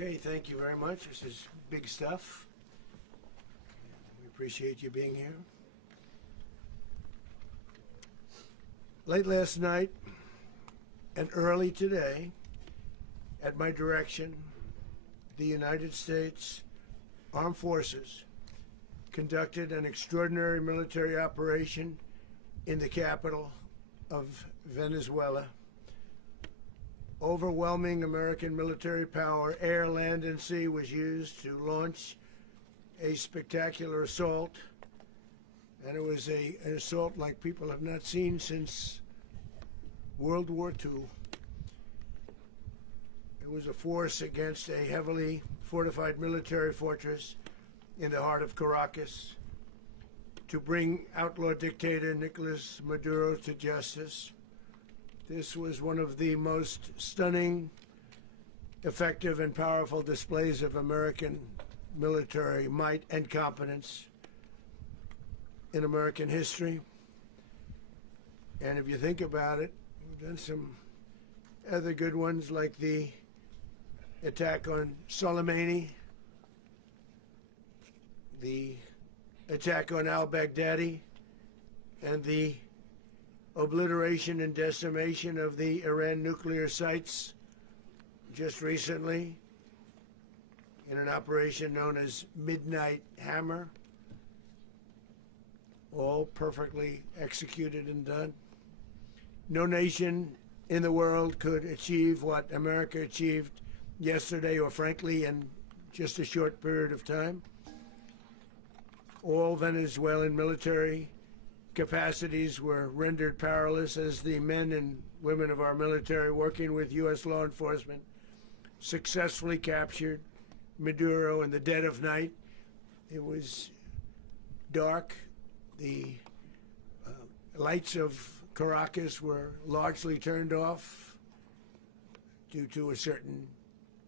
Okay, thank you very much. This is big stuff. We appreciate you being here. Late last night and early today, at my direction, the United States Armed Forces conducted an extraordinary military operation in the capital of Venezuela. Overwhelming American military power, air, land, and sea, was used to launch a spectacular assault. And it was an assault like people have not seen since World War II. It was a force against a heavily fortified military fortress in the heart of Caracas to bring outlaw dictator Nicolas Maduro to justice. This was one of the most stunning, effective, and powerful displays of American military might and competence in American history. And if you think about it, we've done some other good ones, like the attack on Soleimani, the attack on al-Baghdadi, and the obliteration and decimation of the Iran nuclear sites just recently in an operation known as Midnight Hammer, all perfectly executed and done. No nation in the world could achieve what America achieved yesterday, or frankly in just a short period of time. All Venezuelan military capacities were rendered powerless as the men and women of our military, working with U.S. law enforcement, successfully captured Maduro in the dead of night. It was dark. The lights of Caracas were largely turned off due to a certain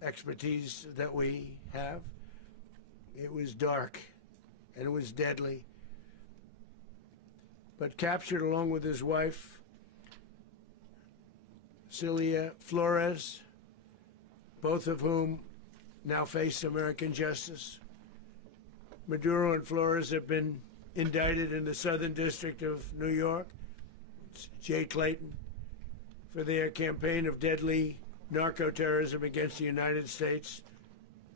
expertise that we have. It was dark and it was deadly. But captured along with his wife, Celia Flores, both of whom now face American justice. Maduro and Flores have been indicted in the Southern District of New York, Jay Clayton, for their campaign of deadly narco-terrorism against the United States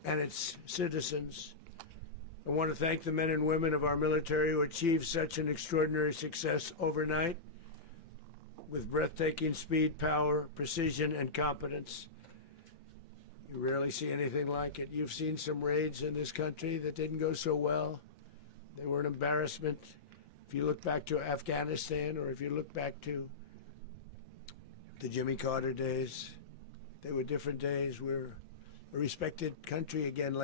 and its citizens. I want to thank the men and women of our military who achieved such an extraordinary success overnight with breathtaking speed, power, precision, and competence. You rarely see anything like it. You've seen some raids in this country that didn't go so well. They were an embarrassment. If you look back to Afghanistan, or if you look back to the Jimmy Carter days, they were different days. We're a respected country again,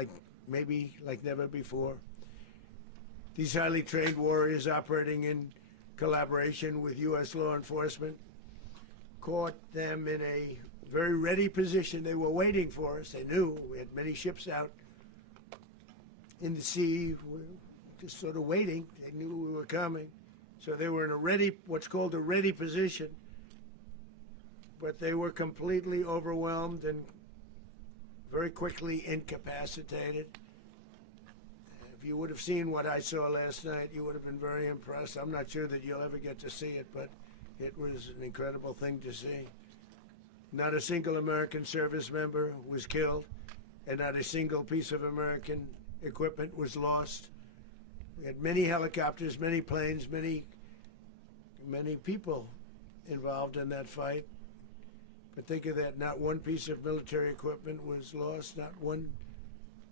maybe like never before. These highly trained warriors, operating in collaboration with U.S. law enforcement, caught them in a very ready position. They were waiting for us. They knew we had many ships out in the sea, just sort of waiting. They knew we were coming. So they were in a ready, what's called a ready position. But they were completely overwhelmed and very quickly incapacitated. If you would have seen what I saw last night, you would have been very impressed. I'm not sure that you'll ever get to see it, but it was an incredible thing to see. Not a single American service member was killed, and not a single piece of American equipment was lost. We had many helicopters, many planes, many people involved in that fight. But think of that, not one piece of military equipment was lost, not one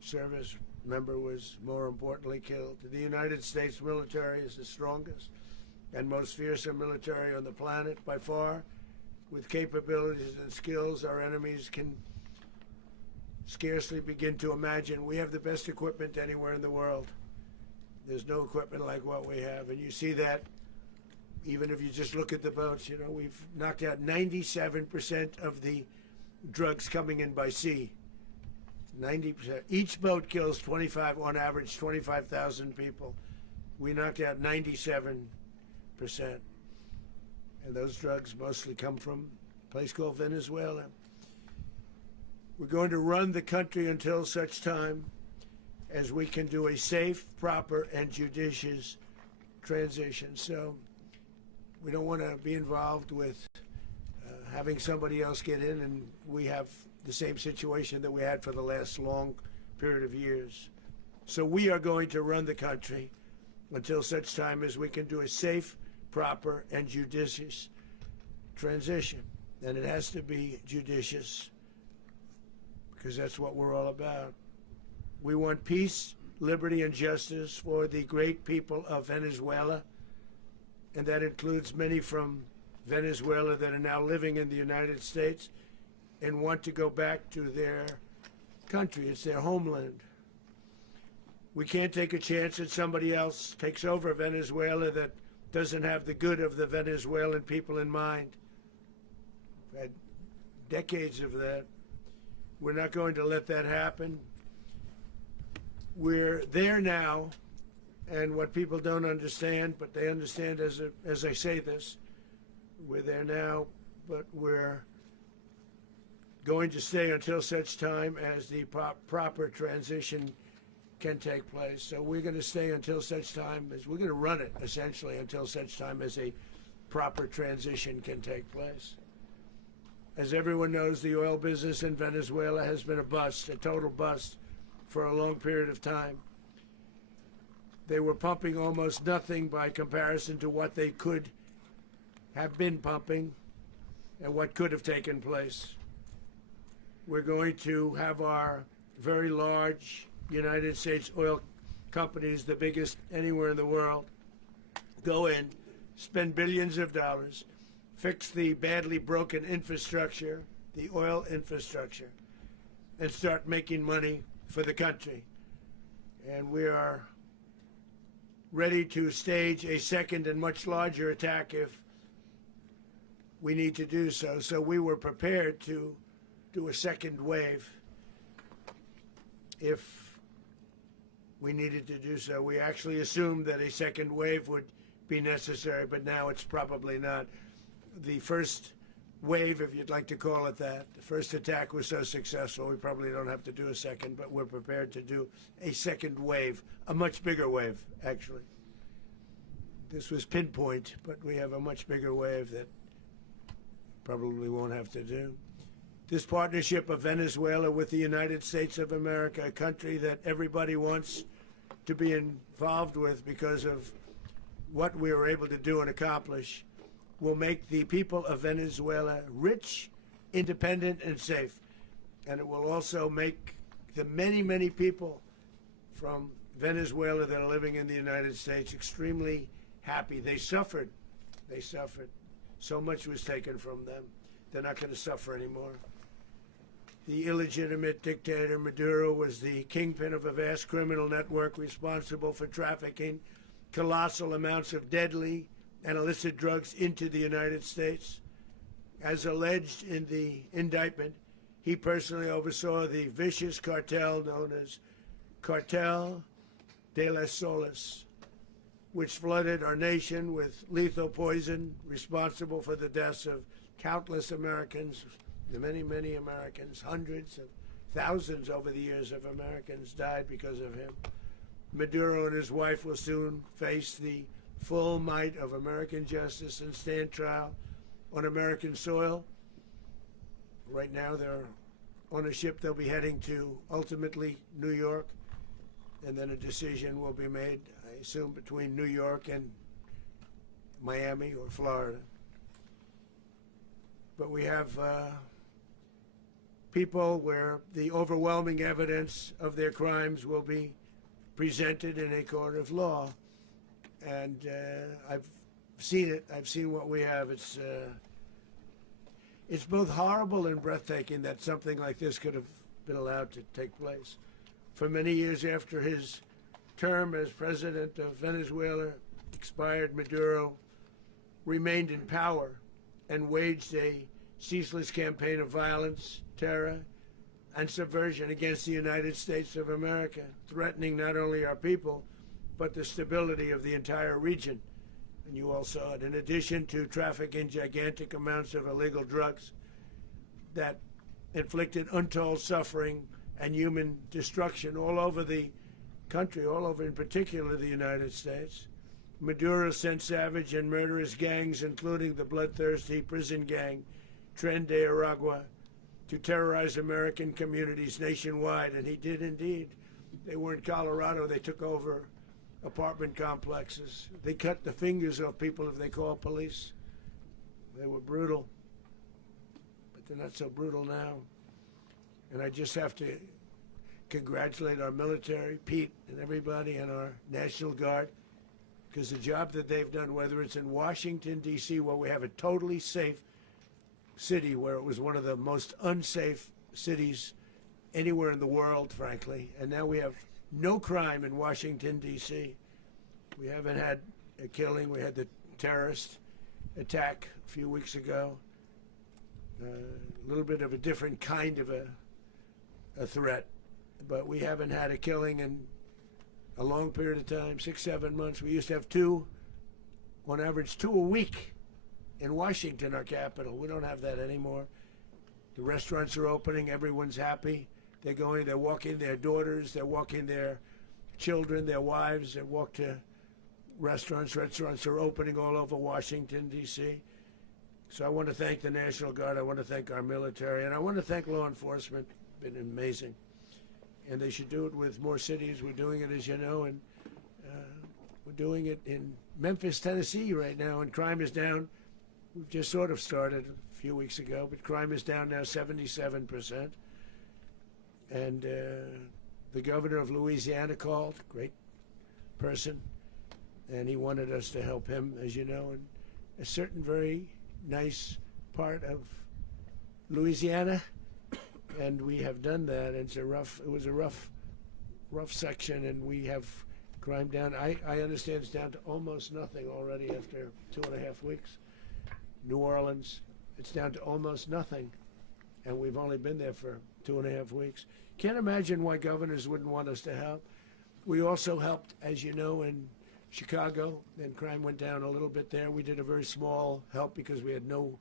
service member was, more importantly, killed. The United States military is the strongest and most fearsome military on the planet by far, with capabilities and skills our enemies can scarcely begin to imagine. We have the best equipment anywhere in the world. There's no equipment like what we have, and you see that even if you just look at the boats. You know, we've knocked out 97% of the drugs coming in by sea. 90%. Each boat kills on average 25,000 people. We knocked out 97%. And those drugs mostly come from a place called Venezuela. We're going to run the country until such time as we can do a safe, proper, and judicious transition. So we don't want to be involved with having somebody else get in and we have the same situation that we had for the last long period of years. So we are going to run the country until such time as we can do a safe, proper, and judicious transition. And it has to be judicious because that's what we're all about. We want peace, liberty, and justice for the great people of Venezuela, and that includes many from Venezuela that are now living in the United States and want to go back to their country. It's their homeland. We can't take a chance that somebody else takes over Venezuela that doesn't have the good of the Venezuelan people in mind. We've had decades of that. We're not going to let that happen. We're there now, and what people don't understand, but they understand as I say this, we're there now, but we're going to stay until such time as the proper transition can take place. So we're going to stay until such time as, we're going to run it essentially until such time as a proper transition can take place. As everyone knows, the oil business in Venezuela has been a bust, a total bust, for a long period of time. They were pumping almost nothing by comparison to what they could have been pumping and what could have taken place. We're going to have our very large United States oil companies, the biggest anywhere in the world, go in, spend billions of dollars, fix the badly broken infrastructure, the oil infrastructure, and start making money for the country. And we are ready to stage a second and much larger attack if we need to do so. So we were prepared to do a second wave if we needed to do so. We actually assumed that a second wave would be necessary, but now it's probably not. The first wave, if you'd like to call it that, the first attack was so successful, we probably don't have to do a second, but we're prepared to do a second wave, a much bigger wave, actually. This was pinpoint, but we have a much bigger wave that probably won't have to do. This partnership of Venezuela with the United States of America, a country that everybody wants to be involved with because of what we were able to do and accomplish, will make the people of Venezuela rich, independent, and safe. And it will also make the many, many people from Venezuela that are living in the United States extremely happy. They suffered. They suffered. So much was taken from them. They're not going to suffer anymore. The illegitimate dictator Maduro was the kingpin of a vast criminal network responsible for trafficking colossal amounts of deadly and illicit drugs into the United States. As alleged in the indictment, he personally oversaw the vicious cartel known as Cartel de las Solas, which flooded our nation with lethal poison, responsible for the deaths of countless Americans, many, many Americans. Hundreds of thousands over the years of Americans died because of him. Maduro and his wife will soon face the full might of American justice and stand trial on American soil. Right now they're on a ship. They'll be heading to ultimately New York, and then a decision will be made, I assume, between New York and Miami or Florida. But we have people where the overwhelming evidence of their crimes will be presented in a court of law. And I've seen it. I've seen what we have. It's both horrible and breathtaking that something like this could have been allowed to take place. For many years after his term as president of Venezuela expired, Maduro remained in power and waged a ceaseless campaign of violence, terror, and subversion against the United States of America, threatening not only our people, but the stability of the entire region. And you all saw it. In addition to trafficking gigantic amounts of illegal drugs that inflicted untold suffering and human destruction all over the country, all over in particular the United States. Maduro sent savage and murderous gangs, including the bloodthirsty prison gang Tren de Aragua, to terrorize American communities nationwide, and he did indeed. They were in Colorado. They took over apartment complexes. They cut the fingers off people if they called police. They were brutal, but they're not so brutal now. And I just have to congratulate our military, Pete and everybody, and our National Guard, because the job that they've done, whether it's in Washington, D.C., where we have a totally safe city, where it was one of the most unsafe cities anywhere in the world, frankly, and now we have no crime in Washington, D.C. We haven't had a killing. We had the terrorist attack a few weeks ago. A little bit of a different kind of a threat, but we haven't had a killing in a long period of time, 6, 7 months. We used to have two, on average, 2 a week in Washington, our capital. We don't have that anymore. The restaurants are opening. Everyone's happy. They're going, they're walking their daughters, they're walking their children, their wives. They walk to restaurants. Restaurants are opening all over Washington, D.C. So I want to thank the National Guard. I want to thank our military. And I want to thank law enforcement. It's been amazing. And they should do it with more cities. We're doing it, as you know, and we're doing it in Memphis, Tennessee right now, and crime is down. We've just sort of started a few weeks ago, but crime is down now 77%. And the governor of Louisiana called, great person, and he wanted us to help him, as you know, in a certain very nice part of Louisiana. And we have done that. It was a rough section, and we have crime down. I understand it's down to almost nothing already after 2.5 weeks. New Orleans, it's down to almost nothing, and we've only been there for 2.5 weeks. Can't imagine why governors wouldn't want us to help. We also helped, as you know, in Chicago, and crime went down a little bit there. We did a very small help because we had no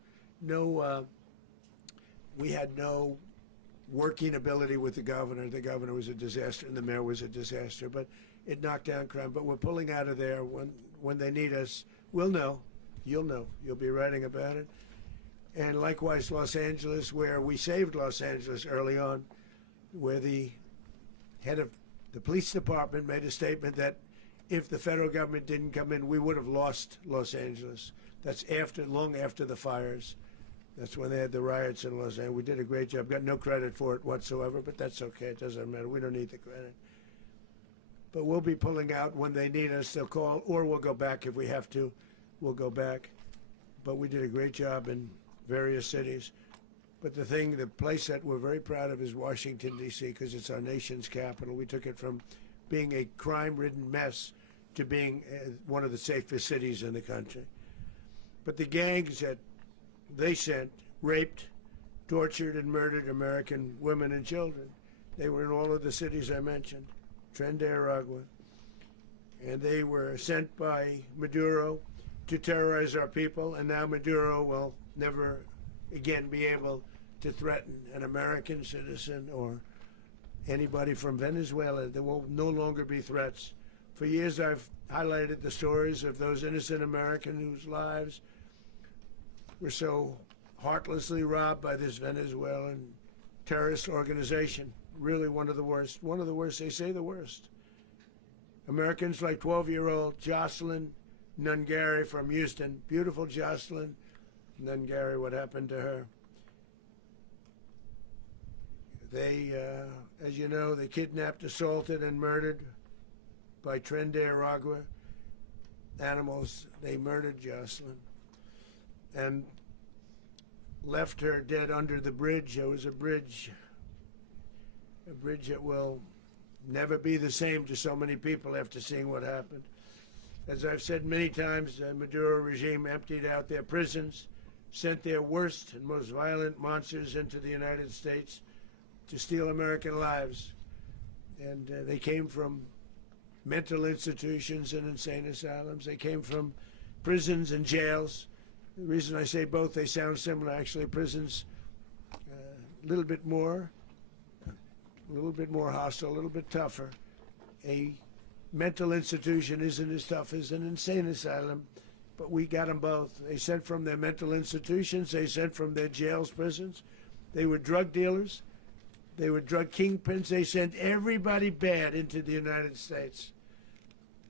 working ability with the governor. The governor was a disaster, and the mayor was a disaster, but it knocked down crime. But we're pulling out of there. When they need us, we'll know. You'll know. You'll be writing about it. And likewise, Los Angeles, where we saved Los Angeles early on, where the head of the police department made a statement that if the federal government didn't come in, we would have lost Los Angeles. That's long after the fires. That's when they had the riots in Los Angeles. We did a great job. Got no credit for it whatsoever, but that's okay. It doesn't matter. We don't need the credit. But we'll be pulling out when they need us. They'll call, or we'll go back if we have to. We'll go back. But we did a great job in various cities. But the place that we're very proud of is Washington, D.C., because it's our nation's capital. We took it from being a crime-ridden mess to being one of the safest cities in the country. But the gangs that they sent raped, tortured, and murdered American women and children. They were in all of the cities I mentioned, Tren de Aragua. And they were sent by Maduro to terrorize our people, and now Maduro will never again be able to threaten an American citizen or anybody from Venezuela. There will no longer be threats. For years I've highlighted the stories of those innocent Americans whose lives were so heartlessly robbed by this Venezuelan terrorist organization. Really one of the worst. One of the worst, they say the worst. Americans like 12-year-old Jocelyn Nungari from Houston. Beautiful Jocelyn Nungari, what happened to her? They, as you know, they kidnapped, assaulted, and murdered by Tren de Aragua animals. They murdered Jocelyn and left her dead under the bridge. There was a bridge that will never be the same to so many people after seeing what happened. As I've said many times, the Maduro regime emptied out their prisons, sent their worst and most violent monsters into the United States to steal American lives. And they came from mental institutions and insane asylums. They came from prisons and jails. The reason I say both, they sound similar. Actually, prisons little bit more hostile, a little bit tougher. A mental institution isn't as tough as an insane asylum, but we got them both. They sent from their mental institutions, they sent from their jails, prisons. They were drug dealers, they were drug kingpins, they sent everybody bad into the United States.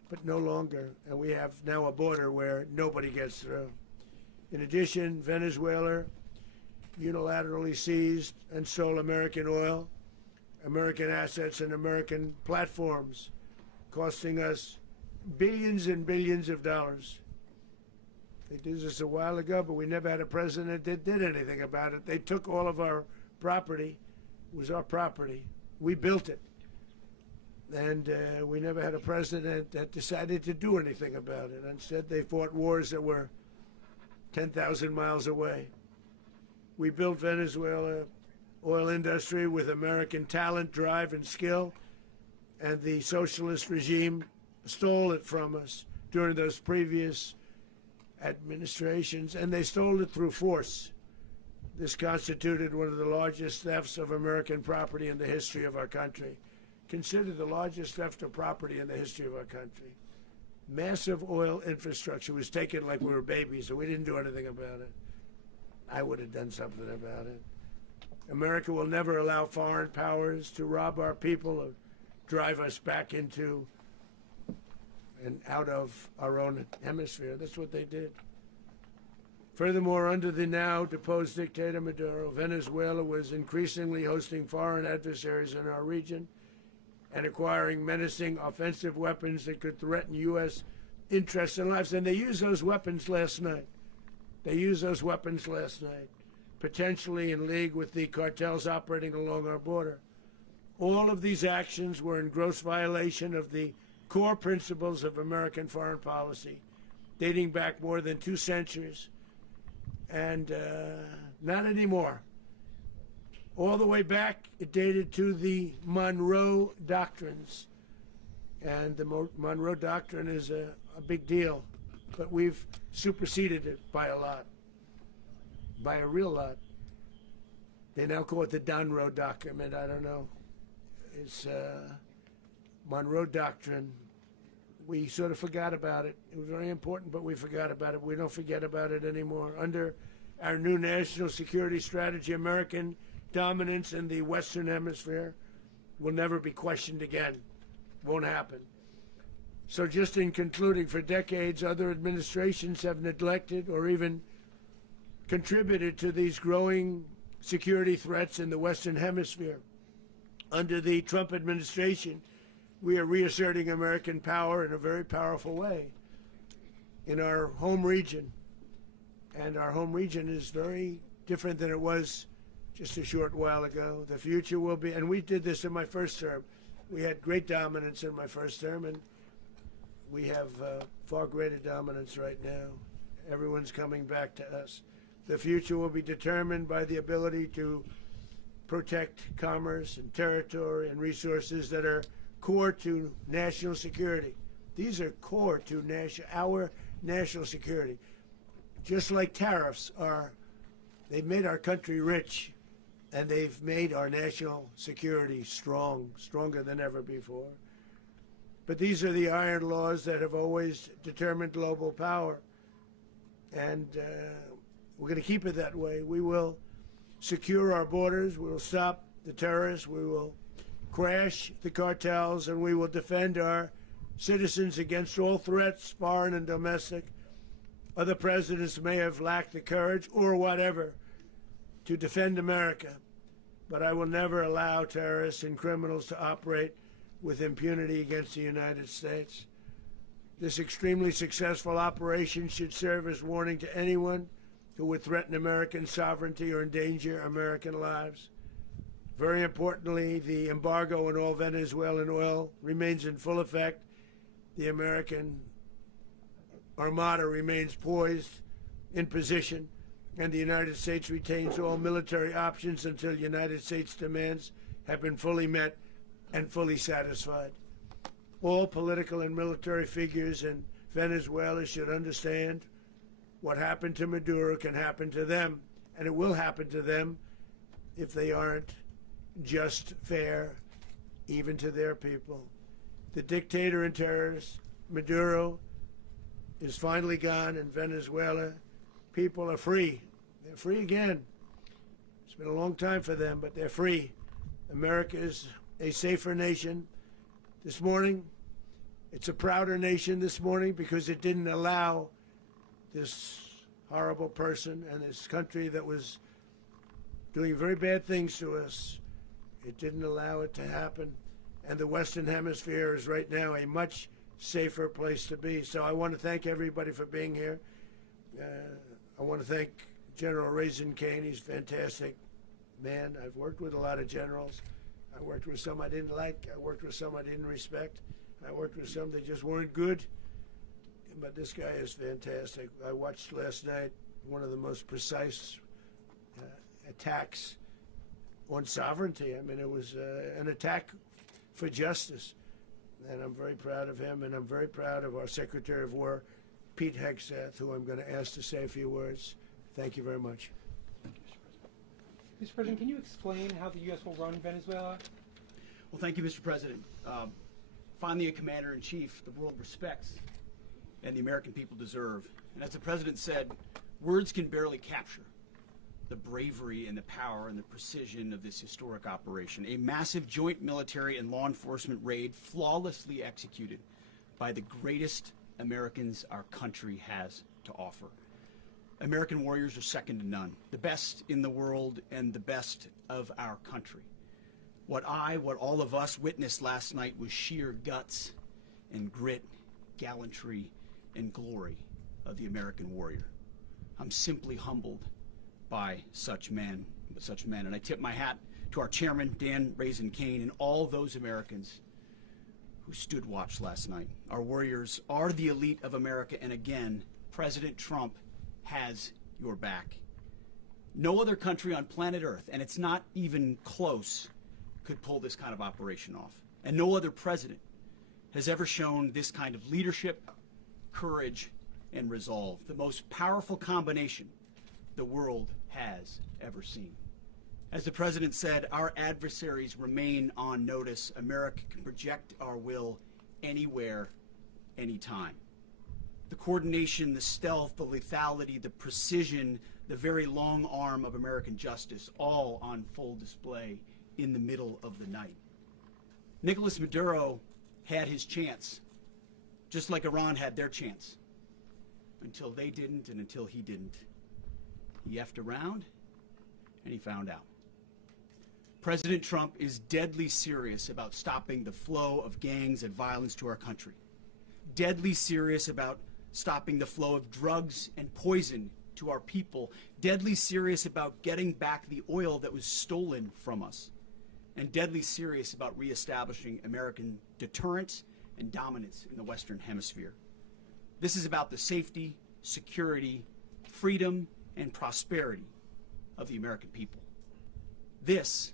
But no longer, and we have now a border where nobody gets through. In addition, Venezuela unilaterally seized and sold American oil, American assets, and American platforms, costing us billions and billions of dollars. They did this a while ago, but we never had a president that did anything about it. They took all of our property. It was our property. We built it. And we never had a president that decided to do anything about it. Instead, they fought wars that were 10,000 miles away. We built Venezuela oil industry with American talent, drive, and skill, and the socialist regime stole it from us during those previous administrations, and they stole it through force. This constituted one of the largest thefts of American property in the history of our country. Considered the largest theft of property in the history of our country. Massive oil infrastructure was taken like we were babies, and we didn't do anything about it. I would have done something about it. America will never allow foreign powers to rob our people or drive us back into and out of our own hemisphere. That's what they did. Furthermore, under the now deposed dictator Maduro, Venezuela was increasingly hosting foreign adversaries in our region and acquiring menacing offensive weapons that could threaten U.S. interests and lives. And they used those weapons last night. Potentially in league with the cartels operating along our border. All of these actions were in gross violation of the core principles of American foreign policy, dating back more than 2 centuries, and not anymore. All the way back, it dated to the Monroe Doctrines, and the Monroe Doctrine is a big deal, but we've superseded it by a lot. By a real lot. They now call it the Monroe Document. I don't know. It's Monroe Doctrine. We sort of forgot about it. It was very important, but we forgot about it. We don't forget about it anymore. Under our new national security strategy, American dominance in the Western Hemisphere will never be questioned again. Won't happen. So just in concluding, for decades, other administrations have neglected or even contributed to these growing security threats in the Western Hemisphere. Under the Trump administration, we are reasserting American power in a very powerful way in our home region. And our home region is very different than it was just a short while ago. The future will be, and we did this in my first term. We had great dominance in my first term, and we have far greater dominance right now. Everyone's coming back to us. The future will be determined by the ability to protect commerce and territory and resources that are core to national security. These are core to our national security. Just like tariffs are, they've made our country rich, and they've made our national security strong, stronger than ever before. But these are the iron laws that have always determined global power. And we're going to keep it that way. We will secure our borders. We will stop the terrorists. We will crash the cartels, and we will defend our citizens against all threats, foreign and domestic. Other presidents may have lacked the courage or whatever to defend America, but I will never allow terrorists and criminals to operate with impunity against the United States. This extremely successful operation should serve as warning to anyone who would threaten American sovereignty or endanger American lives. Very importantly, the embargo on all Venezuelan oil remains in full effect. The American Armada remains poised in position, and the United States retains all military options until United States demands have been fully met and fully satisfied. All political and military figures in Venezuela should understand what happened to Maduro can happen to them, and it will happen to them if they aren't just, fair, even to their people. The dictator and terrorist, Maduro, is finally gone in Venezuela. People are free. They're free again. It's been a long time for them, but they're free. America is a safer nation. This morning, it's a prouder nation this morning because it didn't allow this horrible person and this country that was doing very bad things to us. It didn't allow it to happen. And the Western Hemisphere is right now a much safer place to be. So I want to thank everybody for being here. I want to thank General Raisin Kane. He's a fantastic man. I've worked with a lot of generals. I worked with some I didn't like. I worked with some I didn't respect. I worked with some that just weren't good. But this guy is fantastic. I watched last night one of the most precise attacks on sovereignty. I mean, it was an attack for justice. And I'm very proud of him, and I'm very proud of our Secretary of War, Pete Hegseth, who I'm going to ask to say a few words. Thank you very much. Thank you, Mr. President. Mr. President, can you explain how the U.S. will run Venezuela? Well, thank you, Mr. President. Finally, a commander-in-chief the world respects and the American people deserve. And as the President said, words can barely capture the bravery and the power and the precision of this historic operation. A massive joint military and law enforcement raid flawlessly executed by the greatest Americans our country has to offer. American warriors are second to none, the best in the world and the best of our country. What all of us witnessed last night was sheer guts and grit, gallantry and glory of the American warrior. I'm simply humbled by such men, and I tip my hat to our chairman, Dan Raisin Kane, and all those Americans who stood watch last night. Our warriors are the elite of America, and again, President Trump has your back. No other country on planet Earth, and it's not even close, could pull this kind of operation off. And no other president has ever shown this kind of leadership, courage, and resolve, the most powerful combination the world has ever seen. As the President said, our adversaries remain on notice. America can project our will anywhere, anytime. The coordination, the stealth, the lethality, the precision, the very long arm of American justice, all on full display in the middle of the night. Nicolas Maduro had his chance, just like Iran had their chance, until they didn't and until he didn't. He effed around, and he found out. President Trump is deadly serious about stopping the flow of gangs and violence to our country. Deadly serious about stopping the flow of drugs and poison to our people. Deadly serious about getting back the oil that was stolen from us. And deadly serious about reestablishing American deterrence and dominance in the Western Hemisphere. This is about the safety, security, freedom, and prosperity of the American people. This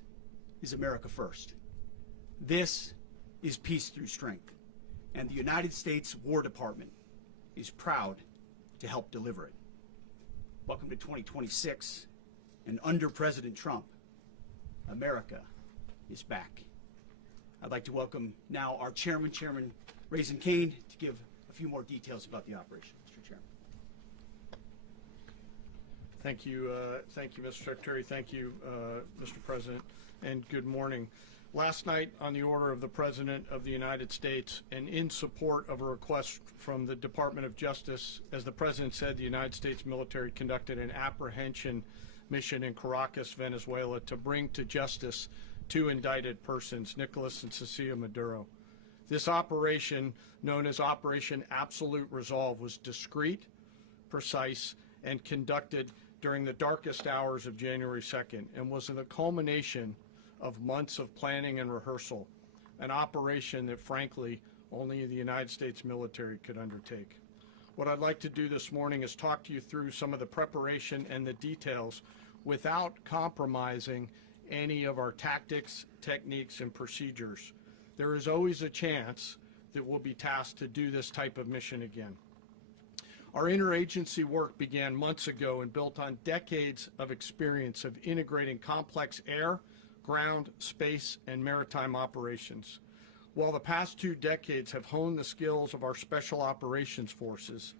is America first. This is peace through strength. And the United States War Department is proud to help deliver it. Welcome to 2026, and under President Trump, America is back. I'd like to welcome now our chairman, Chairman Raisin Kane, to give a few more details about the operation. Mr. Chairman. Thank you, Mr. Secretary. Thank you, Mr. President, and good morning. Last night, on the order of the President of the United States and in support of a request from the Department of Justice, as the President said, the United States military conducted an apprehension mission in Caracas, Venezuela, to bring to justice two indicted persons, Nicolas and Cecilia Maduro. This operation, known as Operation Absolute Resolve, was discreet, precise, and conducted during the darkest hours of January 2nd and was the culmination of months of planning and rehearsal, an operation that, frankly, only the United States military could undertake. What I'd like to do this morning is talk to you through some of the preparation and the details without compromising any of our tactics, techniques, and procedures. There is always a chance that we'll be tasked to do this type of mission again. Our interagency work began months ago and built on decades of experience of integrating complex air, ground, space, and maritime operations. While the past 2 decades have honed the skills of our special operations forces,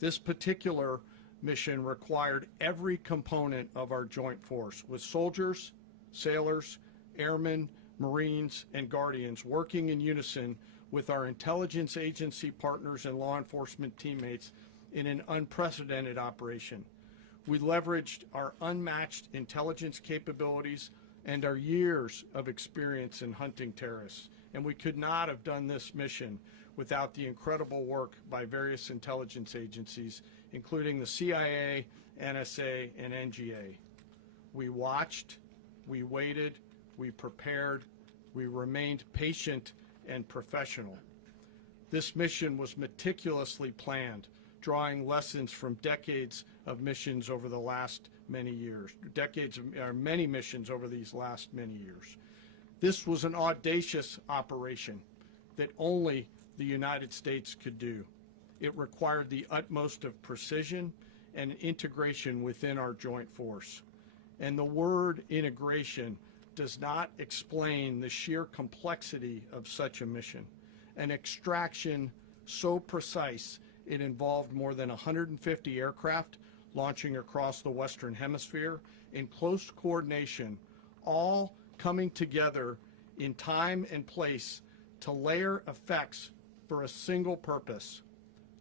this particular mission required every component of our joint force, with soldiers, sailors, airmen, Marines, and Guardians working in unison with our intelligence agency partners and law enforcement teammates in an unprecedented operation. We leveraged our unmatched intelligence capabilities and our years of experience in hunting terrorists, and we could not have done this mission without the incredible work by various intelligence agencies, including the CIA, NSA, and NGA. We watched, we waited, we prepared, we remained patient and professional. This mission was meticulously planned, drawing lessons from decades of missions over the last many years, many missions over these last many years. This was an audacious operation that only the United States could do. It required the utmost of precision and integration within our joint force. And the word integration does not explain the sheer complexity of such a mission. An extraction so precise it involved more than 150 aircraft launching across the Western Hemisphere in close coordination, all coming together in time and place to layer effects for a single purpose: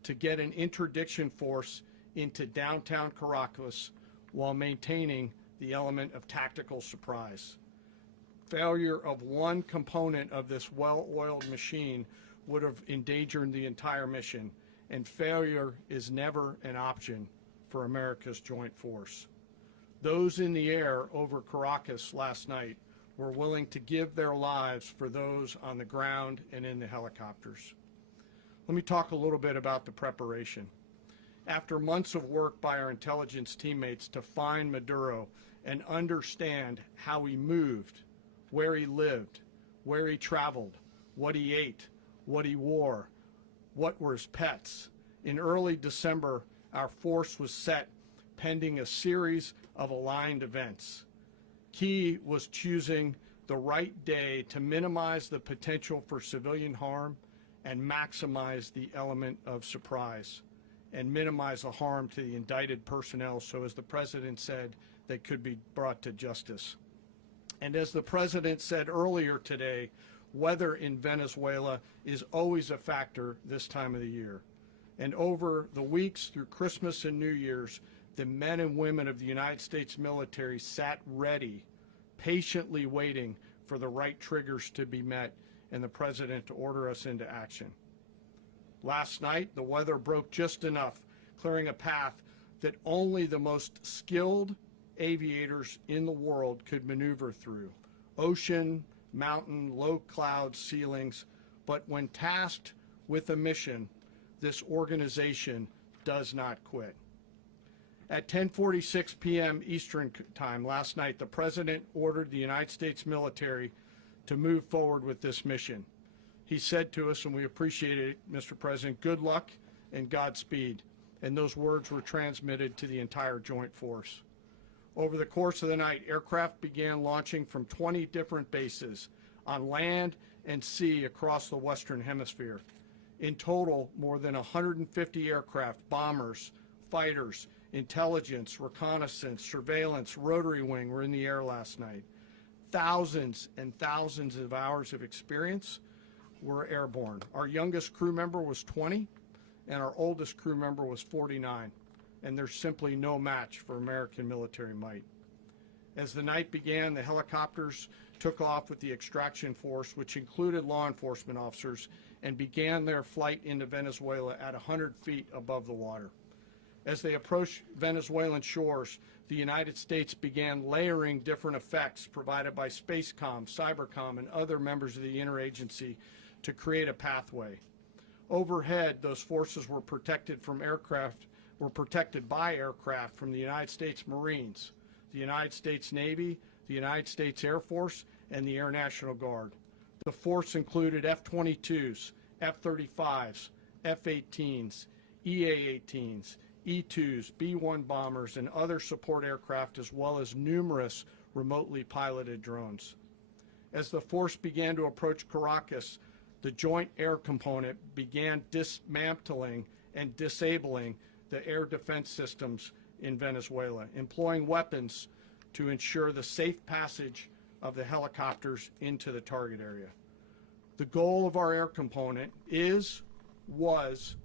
to get an interdiction force into downtown Caracas while maintaining the element of tactical surprise. Failure of one component of this well-oiled machine would have endangered the entire mission, and failure is never an option for America's joint force. Those in the air over Caracas last night were willing to give their lives for those on the ground and in the helicopters. Let me talk a little bit about the preparation. After months of work by our intelligence teammates to find Maduro and understand how he moved, where he lived, where he traveled, what he ate, what he wore, what were his pets, in early December, our force was set pending a series of aligned events. Key was choosing the right day to minimize the potential for civilian harm and maximize the element of surprise, and minimize the harm to the indicted personnel so, as the President said, they could be brought to justice. And as the President said earlier today, weather in Venezuela is always a factor this time of the year. And over the weeks through Christmas and New Year's, the men and women of the United States military sat ready, patiently waiting for the right triggers to be met and the President to order us into action. Last night, the weather broke just enough, clearing a path that only the most skilled aviators in the world could maneuver through. Ocean, mountain, low cloud ceilings, but when tasked with a mission, this organization does not quit. At 10:46 p.m. Eastern Time last night, the President ordered the United States military to move forward with this mission. He said to us, and we appreciate it, Mr. President, good luck and Godspeed. And those words were transmitted to the entire joint force. Over the course of the night, aircraft began launching from 20 different bases on land and sea across the Western Hemisphere. In total, more than 150 aircraft, bombers, fighters, intelligence, reconnaissance, surveillance, rotary wing were in the air last night. Thousands and thousands of hours of experience were airborne. Our youngest crew member was 20, and our oldest crew member was 49, and there's simply no match for American military might. As the night began, the helicopters took off with the extraction force, which included law enforcement officers, and began their flight into Venezuela at 100 feet above the water. As they approached Venezuelan shores, the United States began layering different effects provided by Spacecom, Cybercom, and other members of the interagency to create a pathway. Overhead, those forces were protected by aircraft from the United States Marines, the United States Navy, the United States Air Force, and the Air National Guard. The force included F-22s, F-35s, F-18s, EA-18s, E-2s, B-1 bombers, and other support aircraft, as well as numerous remotely piloted drones. As the force began to approach Caracas, the Joint Air Component began dismantling and disabling the air defense systems in Venezuela, employing weapons to ensure the safe passage of the helicopters into the target area. The goal of our air component is, was,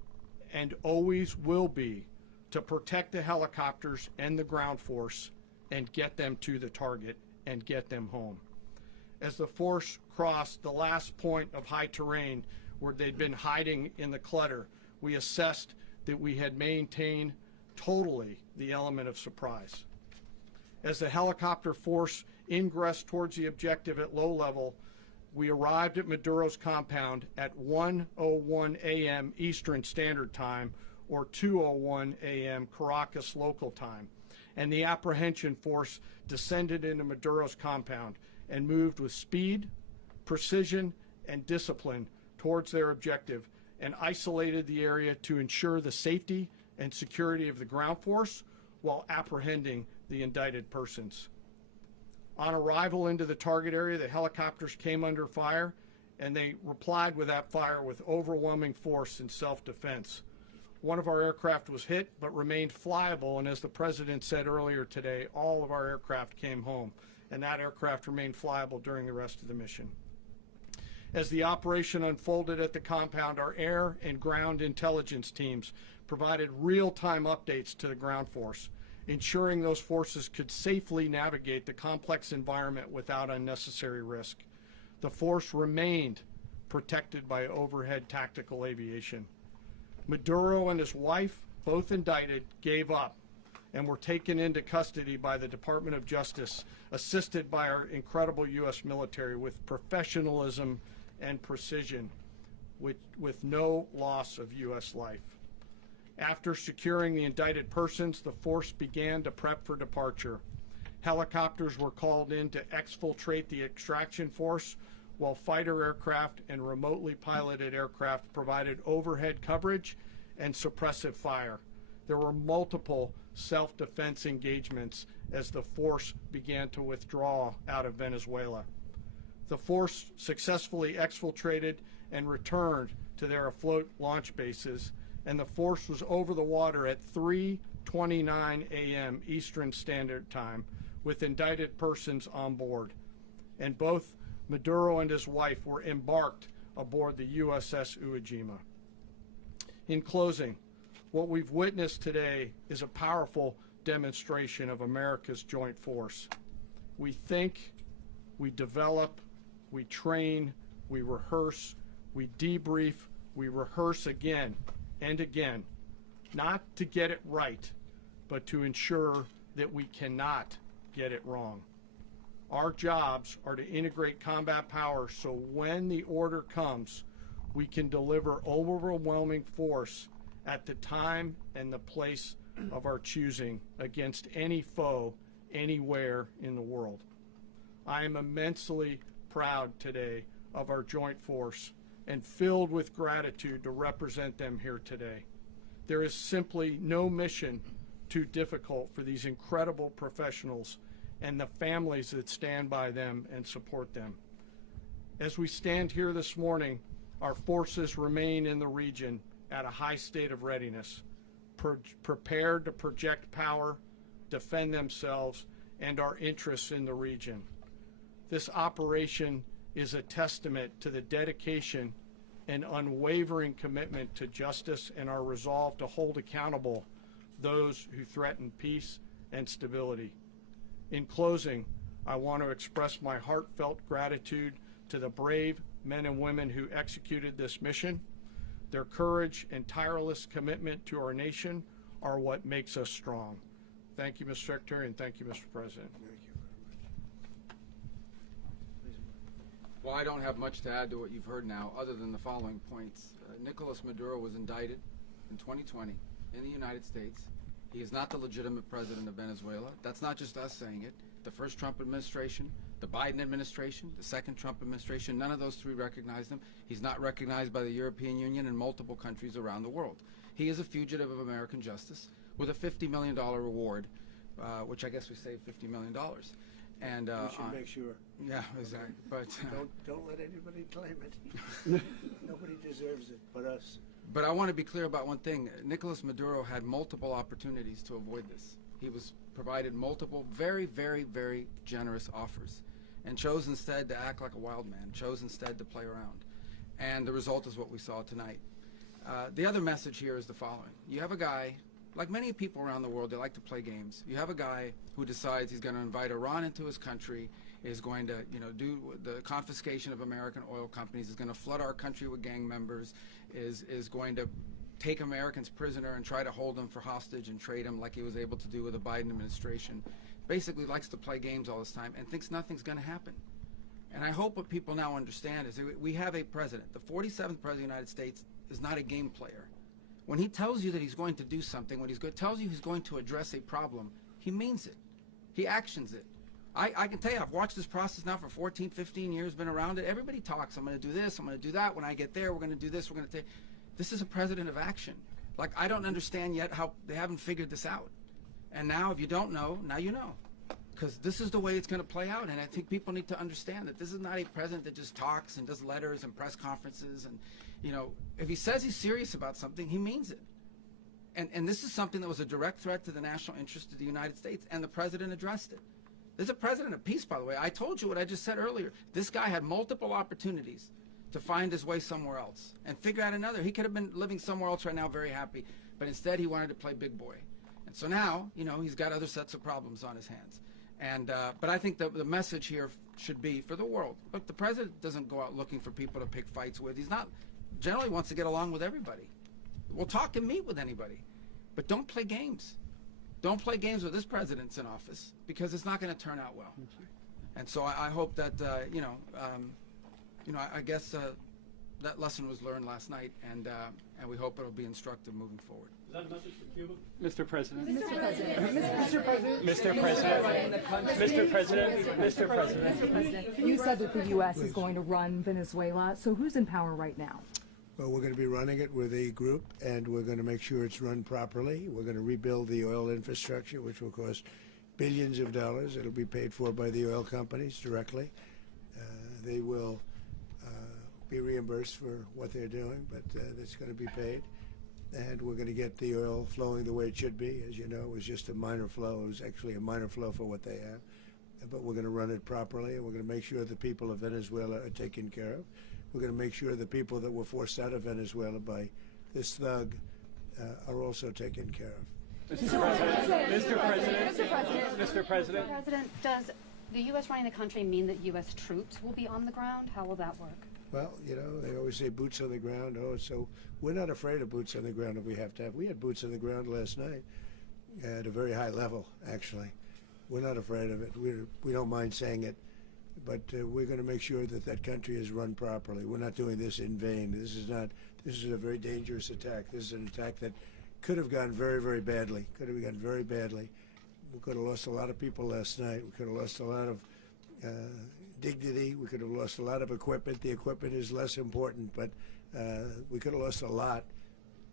and always will be to protect the helicopters and the ground force and get them to the target and get them home. As the force crossed the last point of high terrain where they'd been hiding in the clutter, we assessed that we had maintained totally the element of surprise. As the helicopter force ingressed towards the objective at low level, we arrived at Maduro's compound at 1:01 a.m. Eastern Standard Time, or 2:01 a.m. Caracas local time, and the apprehension force descended into Maduro's compound and moved with speed, precision, and discipline towards their objective, and isolated the area to ensure the safety and security of the ground force while apprehending the indicted persons. On arrival into the target area, the helicopters came under fire, and they replied with that fire with overwhelming force in self-defense. One of our aircraft was hit but remained flyable, and as the President said earlier today, all of our aircraft came home, and that aircraft remained flyable during the rest of the mission. As the operation unfolded at the compound, our air and ground intelligence teams provided real-time updates to the ground force, ensuring those forces could safely navigate the complex environment without unnecessary risk. The force remained protected by overhead tactical aviation. Maduro and his wife, both indicted, gave up and were taken into custody by the Department of Justice, assisted by our incredible U.S. military with professionalism and precision, with no loss of U.S. life. After securing the indicted persons, the force began to prep for departure. Helicopters were called in to exfiltrate the extraction force, while fighter aircraft and remotely piloted aircraft provided overhead coverage and suppressive fire. There were multiple self-defense engagements as the force began to withdraw out of Venezuela. The force successfully exfiltrated and returned to their afloat launch bases, and the force was over the water at 3:29 a.m. Eastern Standard Time with indicted persons on board, and both Maduro and his wife were embarked aboard the USS Iwo Jima. In closing, what we've witnessed today is a powerful demonstration of America's joint force. We think, we develop, we train, we rehearse, we debrief, we rehearse again and again, not to get it right, but to ensure that we cannot get it wrong. Our jobs are to integrate combat power so when the order comes, we can deliver overwhelming force at the time and the place of our choosing against any foe anywhere in the world. I am immensely proud today of our joint force and filled with gratitude to represent them here today. There is simply no mission too difficult for these incredible professionals and the families that stand by them and support them. As we stand here this morning, our forces remain in the region at a high state of readiness, prepared to project power, defend themselves, and our interests in the region. This operation is a testament to the dedication and unwavering commitment to justice and our resolve to hold accountable those who threaten peace and stability. In closing, I want to express my heartfelt gratitude to the brave men and women who executed this mission. Their courage and tireless commitment to our nation are what makes us strong. Thank you, Mr. Secretary, and thank you, Mr. President. Well, I don't have much to add to what you've heard now, other than the following points. Nicolas Maduro was indicted in 2020 in the United States. He is not the legitimate president of Venezuela. That's not just us saying it. The first Trump administration, the Biden administration, the second Trump administration, none of those three recognized him. He's not recognized by the European Union and multiple countries around the world. He is a fugitive of American justice with a $50 million reward, which I guess we saved $50 million. And We should make sure. yeah, exactly. But Don't let anybody claim it. Nobody deserves it but us. But I want to be clear about one thing. Nicolas Maduro had multiple opportunities to avoid this. He was provided multiple very, very, very generous offers and chose instead to act like a wild man, chose instead to play around. And the result is what we saw tonight. The other message here is the following. You have a guy, like many people around the world, they like to play games. You have a guy who decides he's going to invite Iran into his country, is going to, do the confiscation of American oil companies, is going to flood our country with gang members, is going to take Americans prisoner and try to hold them for hostage and trade them like he was able to do with the Biden administration. Basically likes to play games all this time and thinks nothing's going to happen. And I hope what people now understand is that we have a president. The 47th president of the United States is not a game player. When he tells you that he's going to do something, when tells you he's going to address a problem, he means it. He actions it. I can tell you, I've watched this process now for 14, 15 years, been around it. Everybody talks. I'm going to do this. I'm going to do that. When I get there, we're going to do this. We're going to take. This is a president of action. Like, I don't understand yet how they haven't figured this out. And now, if you don't know, now you know. Because this is the way it's going to play out. And I think people need to understand that this is not a president that just talks and does letters and press conferences. And, if he says he's serious about something, he means it. And this is something that was a direct threat to the national interest of the United States, and the president addressed it. There's a president of peace, by the way. I told you what I just said earlier. This guy had multiple opportunities to find his way somewhere else and figure out another. He could have been living somewhere else right now very happy, but instead he wanted to play big boy. And so now, he's got other sets of problems on his hands. And but I think the message here should be for the world. Look, the president doesn't go out looking for people to pick fights with. He's not, generally wants to get along with everybody. We'll talk and meet with anybody, but don't play games. Don't play games with this president's in office, because it's not going to turn out well. And so I hope that, I guess that lesson was learned last night, and we hope it'll be instructive moving forward. Is that a message for Cuba? Mr. President. Mr. President. Mr. President. You said that the U.S. is going to run Venezuela, so who's in power right now? Well, we're going to be running it with a group, and we're going to make sure it's run properly. We're going to rebuild the oil infrastructure, which will cost billions of dollars. It'll be paid for by the oil companies directly. They will be reimbursed for what they're doing, but it's going to be paid. And we're going to get the oil flowing the way it should be. As you know, it was just a minor flow. It was actually a minor flow for what they have. But we're going to run it properly, and we're going to make sure the people of Venezuela are taken care of. We're going to make sure the people that were forced out of Venezuela by this thug are also taken care of. Mr. President. Mr. President. Mr. President. Mr. President. Mr. President, does the U.S. running the country mean that U.S. troops will be on the ground? How will that work? Well, they always say boots on the ground. Oh, so we're not afraid of boots on the ground if we have to have. We had boots on the ground last night at a very high level, actually. We're not afraid of it. We don't mind saying it. But we're going to make sure that that country is run properly. We're not doing this in vain. This is a very dangerous attack. This is an attack that could have gone very, very badly. Could have gone very badly. We could have lost a lot of people last night. We could have lost a lot of dignity. We could have lost a lot of equipment. The equipment is less important, but we could have lost a lot.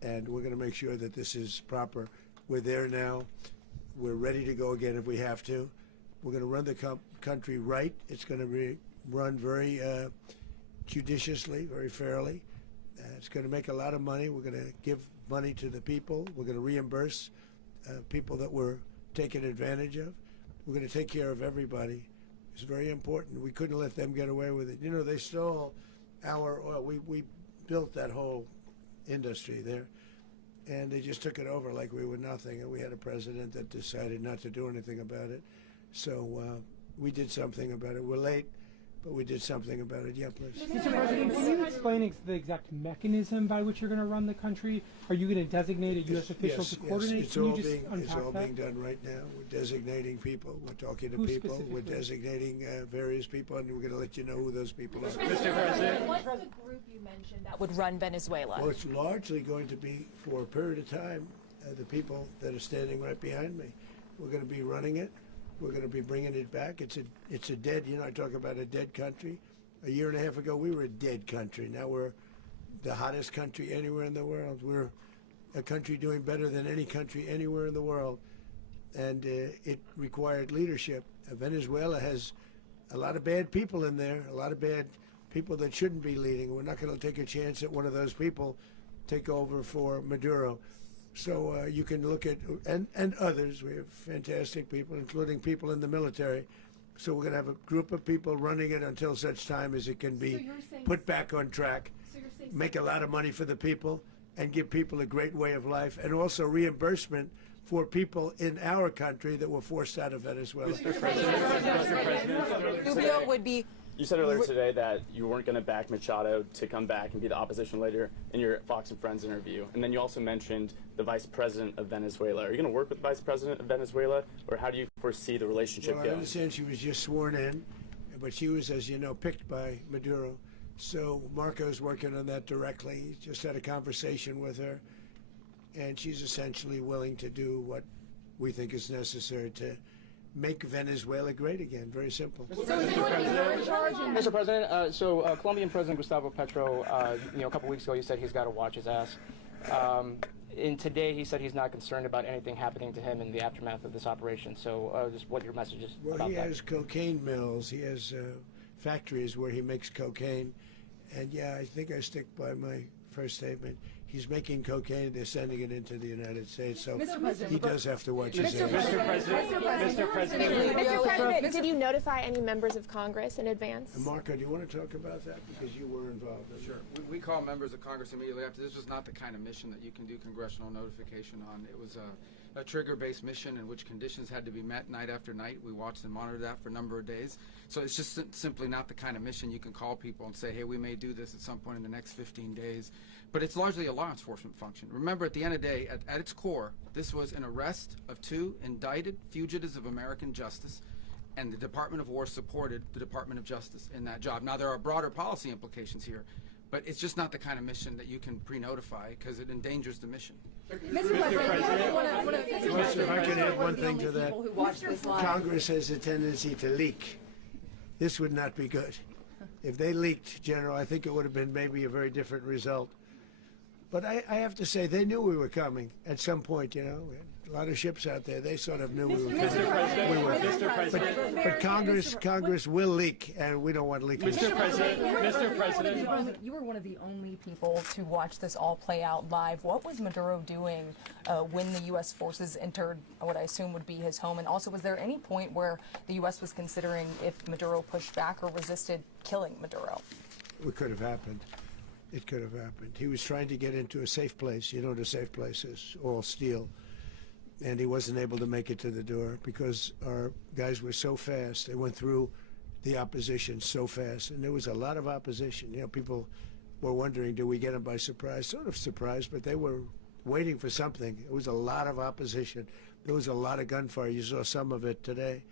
And we're going to make sure that this is proper. We're there now. We're ready to go again if we have to. We're going to run the country right. It's going to be run very judiciously, very fairly. It's going to make a lot of money. We're going to give money to the people. We're going to reimburse people that were taken advantage of. We're going to take care of everybody. It's very important. We couldn't let them get away with it. They stole our oil. We built that whole industry there, and they just took it over like we were nothing. And we had a president that decided not to do anything about it. So we did something about it. We're late, but we did something about it. Yeah, please. Mr. President, can you explain the exact mechanism by which you're going to run the country? Are you going to designate a U.S. official to coordinate? It's Can you all just being unpack that? being done right now. We're designating people. We're talking to Who people. We're specifically? designating various people, and we're going to let you know who those people are. Mr. President. What's the group you mentioned that would run Venezuela? Well, it's largely going to be, for a period of time, the people that are standing right behind me. We're going to be running it. We're going to be bringing it back. It's a dead, I talk about a dead country. A year and a half ago, we were a dead country. Now we're the hottest country anywhere in the world. a country doing better than any country anywhere in the world. And it required leadership. Venezuela has a lot of bad people in there, a lot of bad people that shouldn't be leading. We're not going to take a chance that one of those people take over for Maduro. So you can look at, and others, we have fantastic people, including people in the military. So we're going to have a group of people running it until such time as it can be put back on track, make a lot of money for the people, and give people a great way of life, and also reimbursement for people in our country that were forced out of Venezuela. Mr. President, Rubio would be. you said earlier today that you weren't going to back Machado to come back and be the opposition leader in your Fox and Friends interview. And then you also mentioned the Vice President of Venezuela. Are you going to work with the Vice President of Venezuela, or how do you foresee the relationship Well, I going? understand she was just sworn in, but she was, as you know, picked by Maduro. So Marco's working on that directly. He just had a conversation with her, and she's essentially willing to do what we think is necessary to make Venezuela great again. Very simple. Mr. President, Colombian President Gustavo Petro, a couple weeks ago, he said he's got to watch his ass. And today, he said he's not concerned about anything happening to him in the aftermath of this operation. So, just what your message is Well, about he that. has cocaine mills. He has factories where he makes cocaine. And yeah, I think I stick by my first statement. He's making cocaine. They're sending it into the United States. So he does have to watch his ass. Mr. President, Did you notify any members of Congress in advance? Marco, do you want to talk about that? Because you were involved in it. Sure. We call members of Congress immediately after. This was not the kind of mission that you can do congressional notification on. It was a trigger-based mission in which conditions had to be met night after night. We watched and monitored that for a number of days. So it's just simply not the kind of mission you can call people and say, hey, we may do this at some point in the next 15 days. But it's largely a law enforcement function. Remember, at the end of the day, at its core, this was an arrest of 2 indicted fugitives of American justice, and the Department of War supported the Department of Justice in that job. Now, there are broader policy implications here, but it's just not the kind of mission that you can pre-notify because it endangers the mission. If I can add one thing to that. Congress has a tendency to leak. This would not be good. If they leaked, General, I think it would have been maybe a very different result. But I have to say, they knew we were coming at some point, We had a lot of ships out there. They sort of knew we were coming. But Congress will leak, and we don't want leaking. Mr. President, You were one of the only people to watch this all play out live. What was Maduro doing when the U.S. forces entered what I assume would be his home? And also, was there any point where the U.S. was considering, if Maduro pushed back or resisted, killing Maduro? It could have happened. It could have happened. He was trying to get into a safe place. You know what a safe place is, all steel. And he wasn't able to make it to the door because our guys were so fast. They went through the opposition so fast. And there was a lot of opposition. People were wondering, do we get them by surprise? Sort of surprised, but they were waiting for something. It was a lot of opposition. There was a lot of gunfire. You saw some of it today.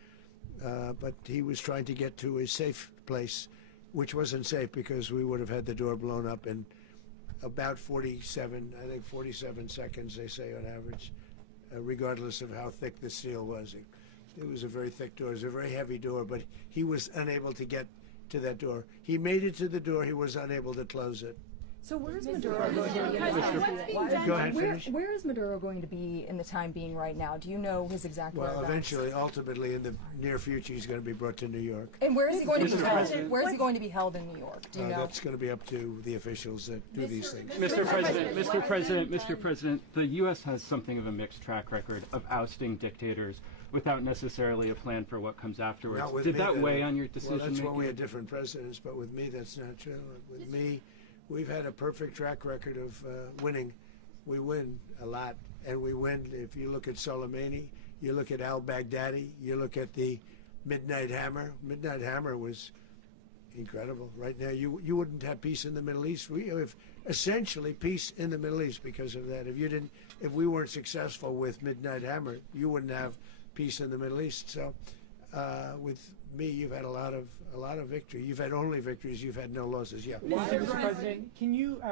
But he was trying to get to a safe place, which wasn't safe because we would have had the door blown up in about 47 seconds, they say on average, regardless of how thick the steel was. It was a very thick door. It was a very heavy door, but he was unable to get to that door. He made it to the door. He was unable to close it. So where is Maduro going to be? Go ahead, finish. Where is Maduro going to be in the time being right now? Do you know his exact Well, whereabouts? eventually, ultimately, in the near future, he's going to be brought to New York. And where is he going to be held? Where is he going to be held in New York? Do you know? That's going to be up to the officials that do these things. Mr. President, the U.S. has something of a mixed track record of ousting dictators without necessarily a plan for what comes afterwards. Not with Did me, that weigh on your Well, decision that's when we had making? different presidents, but with me, that's not true. With me, we've had a perfect track record of winning. We win a lot, and we win. If you look at Soleimani, you look at al-Baghdadi, you look at the Midnight Hammer. Midnight Hammer was incredible. Right now, you wouldn't have peace in the Middle East. We have essentially peace in the Middle East because of that. If we weren't successful with Midnight Hammer, you wouldn't have peace in the Middle East. So, with me, you've had a lot of victory. You've had only victories. You've had no losses. Yeah. Mr. President, can you?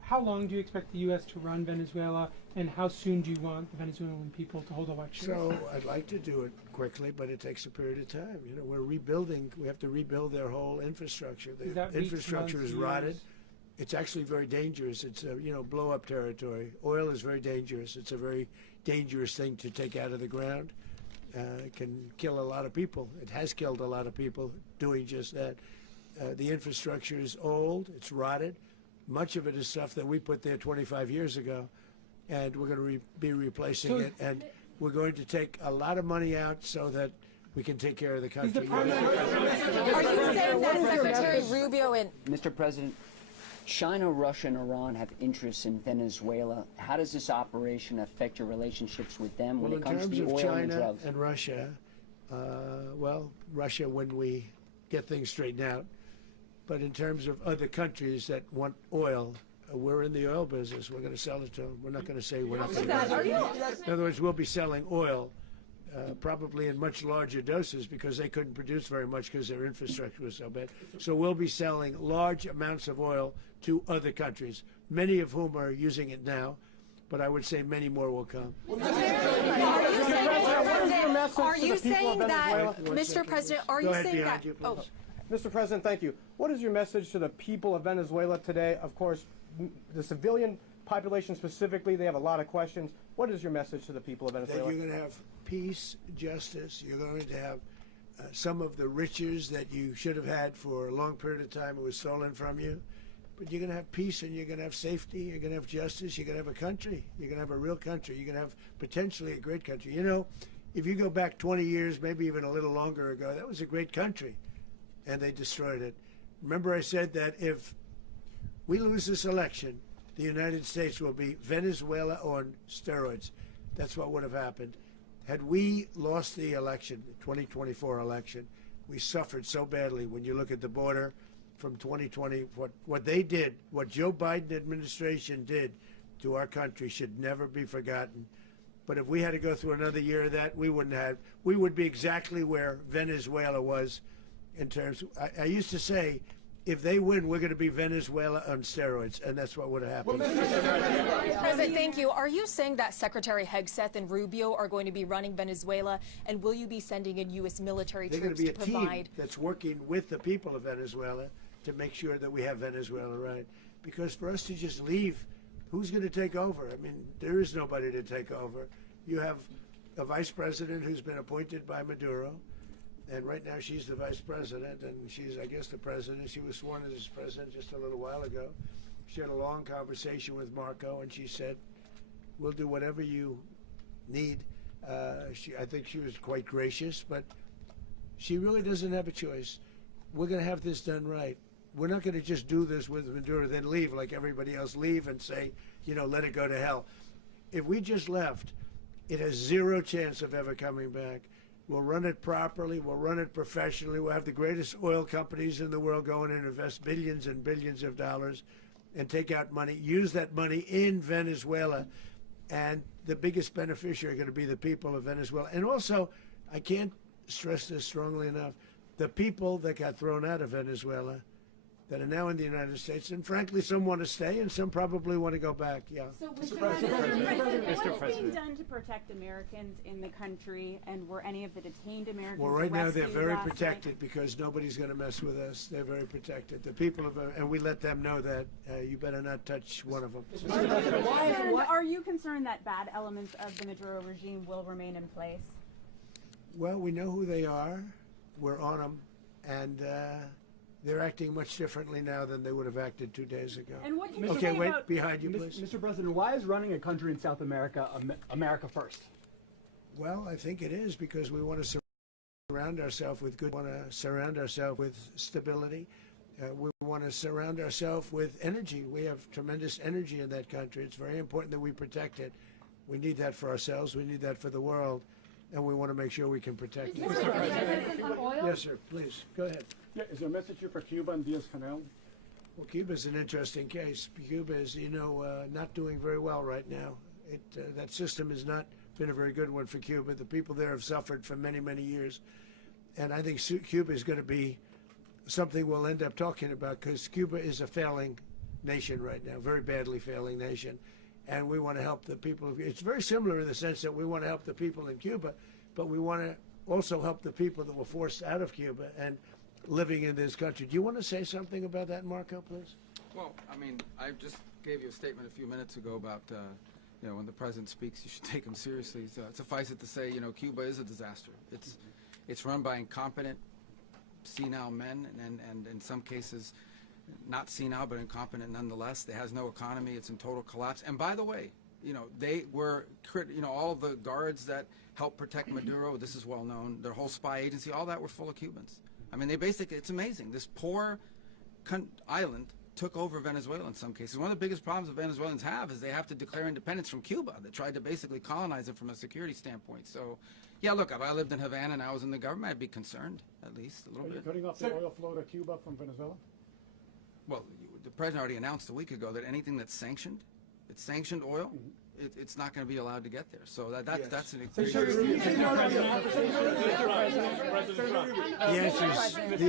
How long do you expect the U.S. to run Venezuela, and how soon do you want the Venezuelan people to hold elections? So I'd like to do it quickly, but it takes a period of time. We're rebuilding. We have to rebuild their whole infrastructure. Is The that weeks, infrastructure months, is rotted. years? it's actually very dangerous. It's a, blow-up territory. Oil is very dangerous. It's a very dangerous thing to take out of the ground. It can kill a lot of people. It has killed a lot of people doing just that. The infrastructure is old. It's rotted. Much of it is stuff that we put there 25 years ago, and we're going to be replacing it. And we're going to take a lot of money out so that we can take care of the country. Are you saying that Secretary Rubio and Mr. President, China, Russia, and Iran have interests in Venezuela. How does this operation affect your relationships with them when it comes to the oil in terms of and China drugs? and Russia, Russia when we get things straightened out. But in terms of other countries that want oil, we're in the oil business. We're going to sell it to them. We're not going to say we're not going to. In other words, we'll be selling oil probably in much larger doses because they couldn't produce very much because their infrastructure was so bad. So we'll be selling large amounts of oil to other countries, many of whom are using it now, but I would say many more will come. Are you saying that, Mr. President, are you saying that? Oh. Mr. President, thank you. What is your message to the people of Venezuela today? Of course, the civilian population specifically, they have a lot of questions. What is your message to the people of Venezuela? That you're going to have peace, justice. You're going to have some of the riches that you should have had for a long period of time. It was stolen from you. But you're going to have peace and you're going to have safety. You're going to have justice. You're going to have a country. You're going to have a real country. You're going to have potentially a great country. You know, if you go back 20 years, maybe even a little longer ago, that was a great country. And they destroyed it. Remember I said that if we lose this election, the United States will be Venezuela on steroids. That's what would have happened. Had we lost the election, the 2024 election, we suffered so badly. When you look at the border from 2020, what they did, what Joe Biden administration did to our country should never be forgotten. But if we had to go through another year of that, we would be exactly where Venezuela was in terms, I used to say, if they win, we're going to be Venezuela on steroids, and that's what would have happened. President, thank you. Are you saying that Secretary Hegseth and Rubio are going to be running Venezuela, and will you be sending in U.S. military They're troops going to to be a provide? team that's working with the people of Venezuela to make sure that we have Venezuela right. Because for us to just leave, who's going to take over? I mean, there is nobody to take over. You have a vice president who's been appointed by Maduro. And right now she's the vice president, and she's, I guess, the president. She was sworn as president just a little while ago. She had a long conversation with Marco, and she said, we'll do whatever you need. I think she was quite gracious, but she really doesn't have a choice. We're going to have this done right. We're not going to just do this with Maduro, then leave like everybody else, leave and say, let it go to hell. If we just left, it has zero chance of ever coming back. We'll run it properly. We'll run it professionally. We'll have the greatest oil companies in the world going and invest billions and billions of dollars and take out money, use that money in Venezuela. And the biggest beneficiary are going to be the people of Venezuela. And also, I can't stress this strongly enough, the people that got thrown out of Venezuela that are now in the United States, and frankly, some want to stay, and some probably want to go back. Yeah. So, Mr. President, what is being done to protect Americans in the country, and were any of the detained Americans Well, right now they're arrested very last protected night? because nobody's going to mess with us. They're very protected. The people of, and we let them know that you better not touch one of them. Are you concerned that bad elements of the Maduro regime will remain in place? Well, we know who they are. We're on them, and they're acting much differently now than they would have acted 2 days ago. And what can you Okay, say wait, about behind you, please. Mr. President, why is running a country in South America America first? Well, I think it is because we want to surround ourselves with good, we want to surround ourselves with stability. We want to surround ourselves with energy. We have tremendous energy in that country. It's very important that we protect it. We need that for ourselves. We need that for the world. And we want to make sure we can protect it. Mr. President, on oil? Yes, sir. Please, go ahead. Yeah, is there a message here for Cuba and Diaz-Canel? Well, Cuba's an interesting case. Cuba is, not doing very well right now. That system has not been a very good one for Cuba. The people there have suffered for many, many years. And I think Cuba is going to be something we'll end up talking about because Cuba is a failing nation right now, very badly failing nation. And we want to help the people. It's very similar in the sense that we want to help the people in Cuba, but we want to also help the people that were forced out of Cuba and living in this country. Do you want to say something about that, Marco, please? Well, I mean, I just gave you a statement a few minutes ago about, when the president speaks, you should take him seriously. So suffice it to say, Cuba is a disaster. It's run by incompetent, senile men, and in some cases, not senile, but incompetent nonetheless. It has no economy. It's in total collapse. And by the way, they were, all the guards that helped protect Maduro, this is well known, their whole spy agency, all that were full of Cubans. I mean, they basically, it's amazing. This poor island took over Venezuela in some cases. One of the biggest problems that Venezuelans have is they have to declare independence from Cuba. They tried to basically colonize it from a security standpoint. So, yeah, look, if I lived in Havana and I was in the government, I'd be concerned, at least a little bit. Are you cutting off the oil flow to Cuba from Venezuela? Well, the president already announced a week ago that anything that's sanctioned, it's sanctioned oil, it's not going to be allowed to get there. So that's an The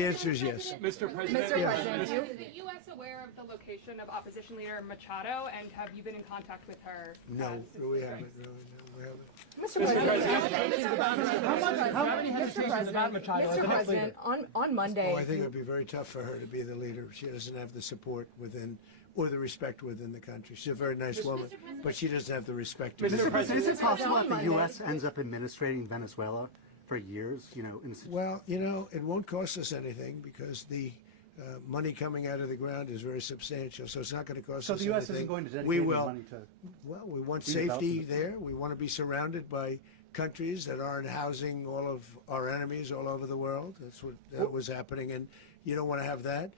answer is yes. Mr. President. Is the U.S. aware of the location of opposition leader Machado, and have you been in contact with her? No, we haven't. Really, no, we haven't. Mr. President, on Monday. Oh, I think it would be very tough for her to be the leader. She doesn't have the support within or the respect within the country. She's a very nice woman, but she doesn't have the respect. Mr. President, is it possible that the U.S. ends up administrating Venezuela for years? Well, it won't cost us anything because the money coming out of the ground is very substantial, so it's not going to cost us anything. So the U.S. isn't going to dedicate money to... Well, we want safety there. We want to be surrounded by countries that aren't housing all of our enemies all over the world. That's what was happening, and you don't want to have that.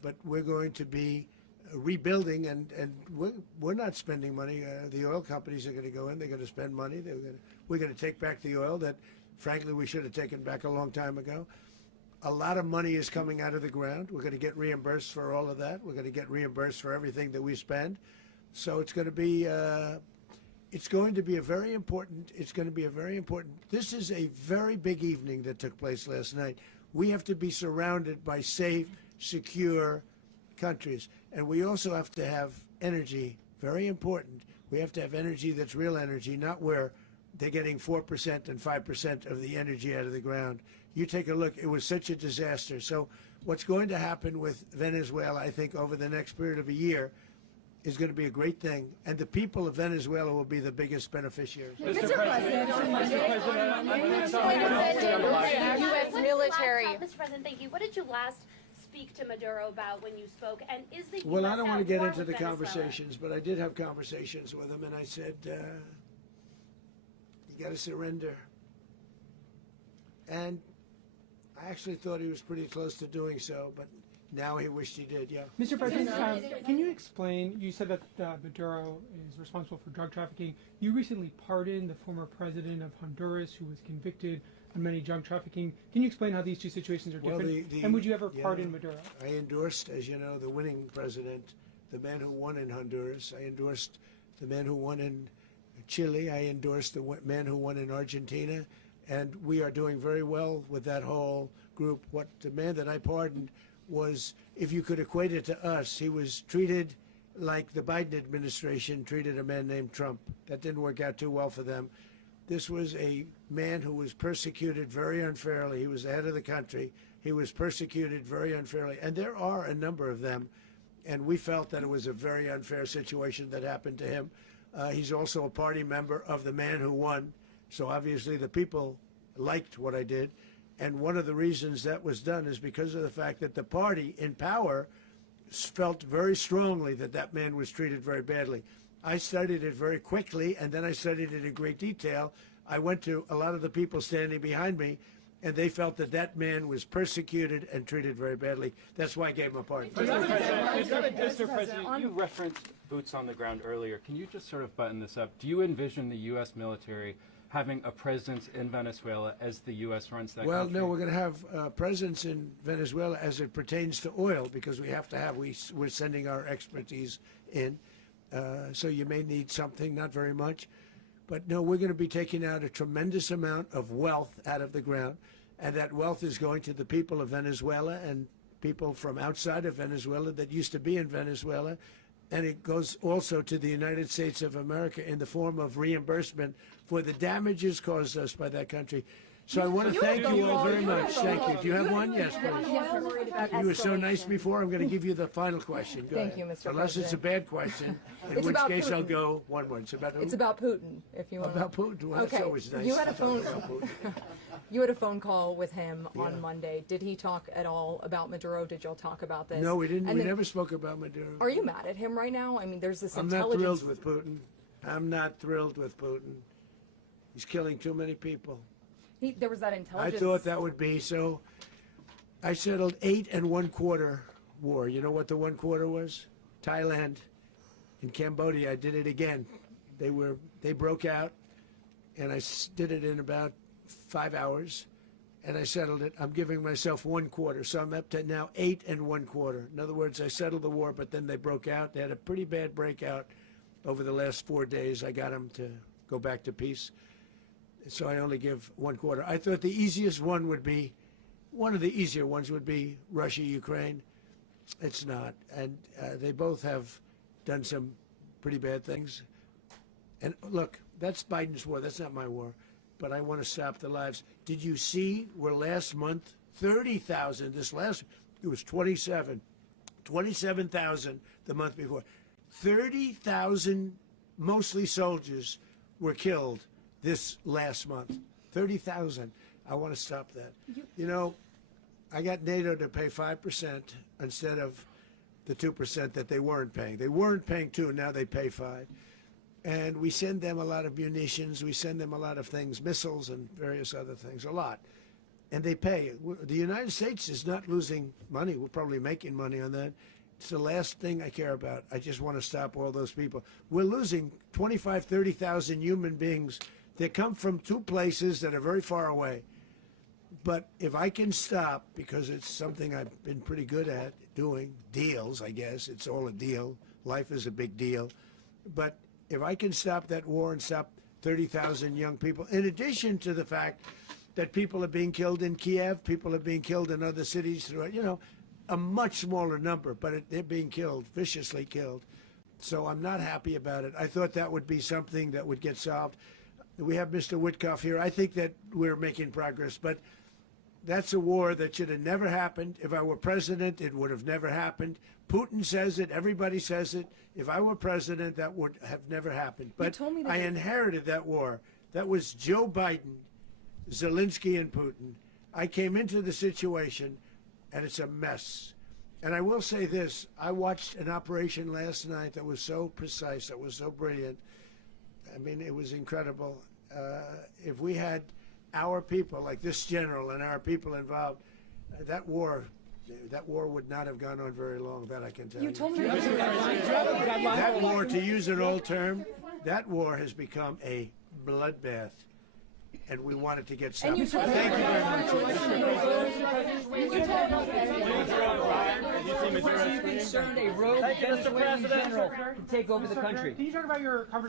But we're going to be rebuilding, and we're not spending money. The oil companies are going to go in. They're going to spend money. We're going to take back the oil that, frankly, we should have taken back a long time ago. A lot of money is coming out of the ground. We're going to get reimbursed for all of that. We're going to get reimbursed for everything that we spend. So it's going to be a very important. This is a very big evening that took place last night. We have to be surrounded by safe, secure countries, and we also have to have energy. Very important. We have to have energy that's real energy, not where they're getting 4% and 5% of the energy out of the ground. You take a look, it was such a disaster. So what's going to happen with Venezuela, I think, over the next period of a year is going to be a great thing, and the people of Venezuela will be the biggest beneficiaries. Mr. President, on Monday, U.S. military. Mr. President, thank you. What did you last speak to Maduro about when you spoke, and is the Well, US I don't want to get at war into the with Venezuela? conversations, but I did have conversations with him, and I said, you got to surrender. And I actually thought he was pretty close to doing so, but now he wished he did, yeah. Mr. President, can you explain, you said that Maduro is responsible for drug trafficking. You recently pardoned the former president of Honduras who was convicted on many drug trafficking. Can you explain how these two situations are different? And would you ever pardon Maduro? I endorsed, as you know, the winning president, the man who won in Honduras. I endorsed the man who won in Chile. I endorsed the man who won in Argentina. And we are doing very well with that whole group. What the man that I pardoned was, if you could equate it to us, he was treated like the Biden administration treated a man named Trump. That didn't work out too well for them. This was a man who was persecuted very unfairly. He was the head of the country. He was persecuted very unfairly. And there are a number of them. And we felt that it was a very unfair situation that happened to him. He's also a party member of the man who won. So obviously the people liked what I did. And one of the reasons that was done is because of the fact that the party in power felt very strongly that that man was treated very badly. I studied it very quickly, and then I studied it in great detail. I went to a lot of the people standing behind me, and they felt that that man was persecuted and treated very badly. That's why I gave him a pardon. Mr. President, you referenced boots on the ground earlier. Can you just sort of button this up? Do you envision the U.S. military having a presence in Venezuela as the U.S. runs that country? Well, no, we're going to have a presence in Venezuela as it pertains to oil, because we have to have, we're sending our expertise in. So you may need something, not very much. But no, we're going to be taking out a tremendous amount of wealth out of the ground, and that wealth is going to the people of Venezuela and people from outside of Venezuela that used to be in Venezuela. And it goes also to the United States of America in the form of reimbursement for the damages caused us by that country. So I want to thank you all very much. Thank you. Do you have one? Yes, please. You were so nice before. I'm going to give you the final question. Go Thank ahead. you, Mr. Unless it's a President. bad question, in It's which about case I'll Putin. go one more. It's about who? It's about Putin, if you want. About Putin. Well, that's Okay. always nice. You had a to talk phone. about Putin. You had a phone call with him Yeah. on Monday. Did he talk at all about Maduro? Did y'all talk about this? No, we didn't. And We then- never spoke about Maduro. Are you mad at him right now? I mean, there's this I'm not intelligence. thrilled with Putin. I'm not thrilled with Putin. He's killing too many people. There was that I intelligence. thought that would be so. I settled 8 1/4 war. You know what the 1/4 was? Thailand and Cambodia. I did it again. They broke out, and I did it in about 5 hours, and I settled it. I'm giving myself 1/4, so I'm up to now 8 1/4. In other words, I settled the war, but then they broke out. They had a pretty bad breakout over the last 4 days. I got them to go back to peace. So I only give 1/4. I thought the easiest one would be, one of the easier ones would be Russia, Ukraine. It's not. And they both have done some pretty bad things. And look, that's Biden's war. That's not my war. But I want to stop the lives. Did you see where last month, 30,000, it was 27,000 the month before. 30,000, mostly soldiers, were killed this last month. 30,000. I want to stop that. You know, I got NATO to pay 5% instead of the 2% that they weren't paying. They weren't paying 2, now they pay 5. And we send them a lot of munitions, we send them a lot of things, missiles and various other things, a lot. And they pay. The United States is not losing money. We're probably making money on that. It's the last thing I care about. I just want to stop all those people. We're losing 25, 30,000 human beings. They come from 2 places that are very far away. But if I can stop, because it's something I've been pretty good at doing, deals, I guess. It's all a deal. Life is a big deal. But if I can stop that war and stop 30,000 young people, in addition to the fact that people are being killed in Kiev, people are being killed in other cities throughout, you know, a much smaller number, but they're being killed, viciously killed. So I'm not happy about it. I thought that would be something that would get solved. We have Mr. Witkoff here. I think that we're making progress, but that's a war that should have never happened. If I were president, it would have never happened. Putin says it. Everybody says it. If I were president, that would have never happened. But I inherited that war. That was Joe Biden, Zelensky, and Putin. I came into the situation, and it's a mess. And I will say this. I watched an operation last night that was so precise, that was so brilliant. I mean, it was incredible. If we had our people, like this general and our people involved, that war would not have gone on very long, that I can tell you. You told me That war, to use an old term, that war has become a bloodbath. And we want it to get stopped. Thank you very much. Are you concerned a rogue Venezuelan general can take over the country? Can you talk about your conversation?